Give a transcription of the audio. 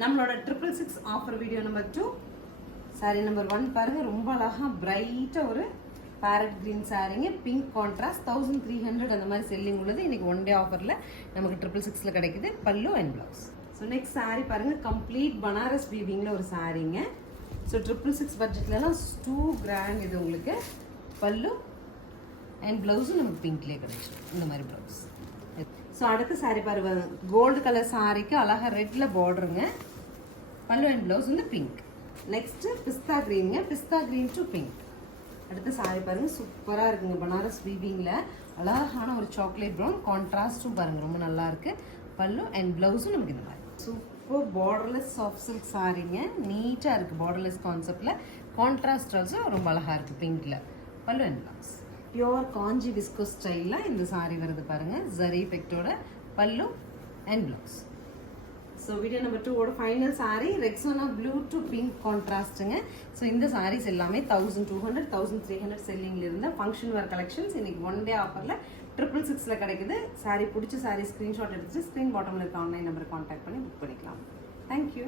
நம்மளோட 666 offer video number 2 sorry number 1 பாருங்க. ரொம்ப அழகா பிரைட்டா ஒரு பேரட் கிரீன் சாரீங்க, பிங்க் கான்ட்ராஸ்ட் 1300 அந்த மாதிரி செல்லிங் உள்ளது. இன்னைக்கு ஒன் டே ஆஃபர்ல நமக்கு 666ல கிடைக்குது. Pallu and blouse. So next sari பாருங்க, கம்ப்ளீட் பனாரஸ் வீவிங்ல ஒரு சாரீங்க. ஸோ 666 பட்ஜெட்லலாம் டூ கிராண்ட். இது உங்களுக்கு பல்லு அண்ட் பிளவுஸும் நமக்கு பிங்க்லேயே கிடைச்சிடும். இந்த மாதிரி பிளவுஸ். ஸோ அடுத்த சாரி பாருங்க, கோல்டு கலர் சாரிக்கு அழகா ரெட்ல பார்டருங்க. பல்லு அண்ட் பிளவுஸ் வந்து பிங்க். நெக்ஸ்ட் பிஸ்தா கிரீனுங்க, பிஸ்தா கிரீன் டு பிங்க். அடுத்த சாரி பாருங்க, சூப்பரா இருக்குங்க. பனாரஸ் வீவிங்ல அழகான ஒரு சாக்லேட் ப்ரௌன் கான்ட்ராஸ்டும் பாருங்க, ரொம்ப நல்லா இருக்கு. பல்லு அண்ட் பிளவுஸும் நமக்கு இந்த மாதிரி சூப்பர் பார்டர்லெஸ் சாஃப்ட் சில்க் சாரிங்க. நீட்டா இருக்கு பார்டர்லெஸ் கான்செப்ட்ல. கான்ட்ராஸ்ட் ஆல்சோ ரொம்ப அழகா இருக்கு பிங்க்ல. Pallu and blouse pure Kanchi viscose ஸ்டைல்ல இந்த சாரி வருது பாருங்க, ஜரி எஃபெக்டோட. Pallu and blouse. So video number 2 ஓட final sari Rexona blue to pink கான்ட்ராஸ்ட்டுங்க. ஸோ இந்த சாரீஸ் எல்லாமே 1200 1300 செல்லிங்ல இருந்த ஃபங்க்ஷன் வேர் கலெக்ஷன்ஸ். இன்னைக்கு ஒன் டே ஆஃபர்ல 666ல கிடைக்குது. சாரி பிடிச்ச சாரி ஸ்க்ரீன்ஷாட் எடுத்து ஸ்க்ரீன் பாட்டம்ல இருக்க ஆன்லைன் நம்பர் கான்டாக்ட் பண்ணி புக் பண்ணிக்கலாம். தேங்க்யூ.